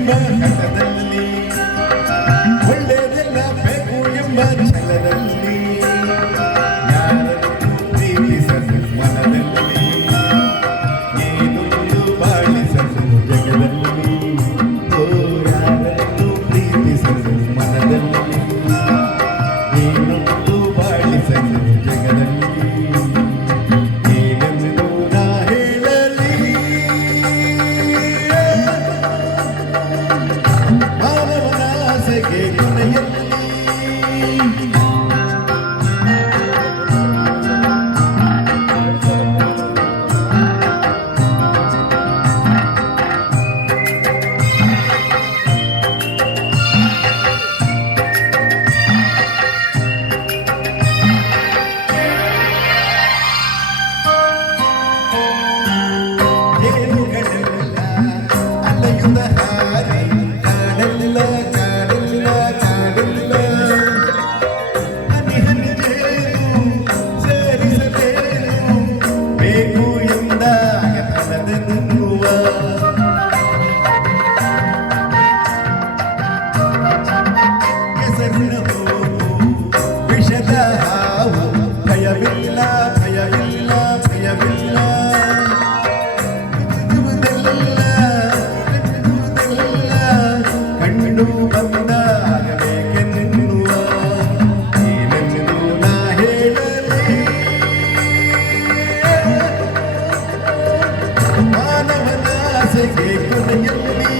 ಎಂಬ ಹಠದಲ್ಲಿ ಒಳ್ಳೆಯದೆಲ್ಲ ಬೇಕು ಎಂಬ ಛಲದಲ್ಲಿ ಯಾರನ್ನು ಪ್ರೀತಿಸಲು ಮನದಲ್ಲಿ ಏನೊಂದು ಬಾಳಿಸಲು ಜಗದಲ್ಲಿ ಓ ಯಾರನ್ನು ಪ್ರೀತಿಸಲು ಮನದಲ್ಲಿ ಏನೊಂದು ಬಾಳಿಸಲು ಜಗದಲ್ಲಿ ಏನೆಂದು ನಾ ಹೇಳಲಿ ಮಾನವನ ಆಸೆಗೆ ಕೊನೆಯಲ್ಲಿ ಅಲೆಯುತ್ತ ಹಾರಿ ಕಾಡಲಿಲ್ಲ ಕಾಡಲಿಲ್ಲ ಕಾಡಲಿಲ್ಲ ಹನಿ ಹನಿ ಜೇನು ಸೇರಿಸಲೇನು ಬೇಕು ಎಂದಾಗ ತನದೆನ್ನುವ ಹೆಸರಿನ ಹೋಗು ವಿಷದ ಹಾವು ಭಯವಿಲ್ಲ ಭಯವಿಲ್ಲ ಭಯವಿಲ್ಲ ಕಂಡು ಬಂದಾಗಬೇಕೆನ್ನುವ ಏನೆಂದು ನಾ ಹೇಳಲಿ ಮಾನವನ ಆಸೆಗೆ ಕೊನೆಯಲ್ಲಿ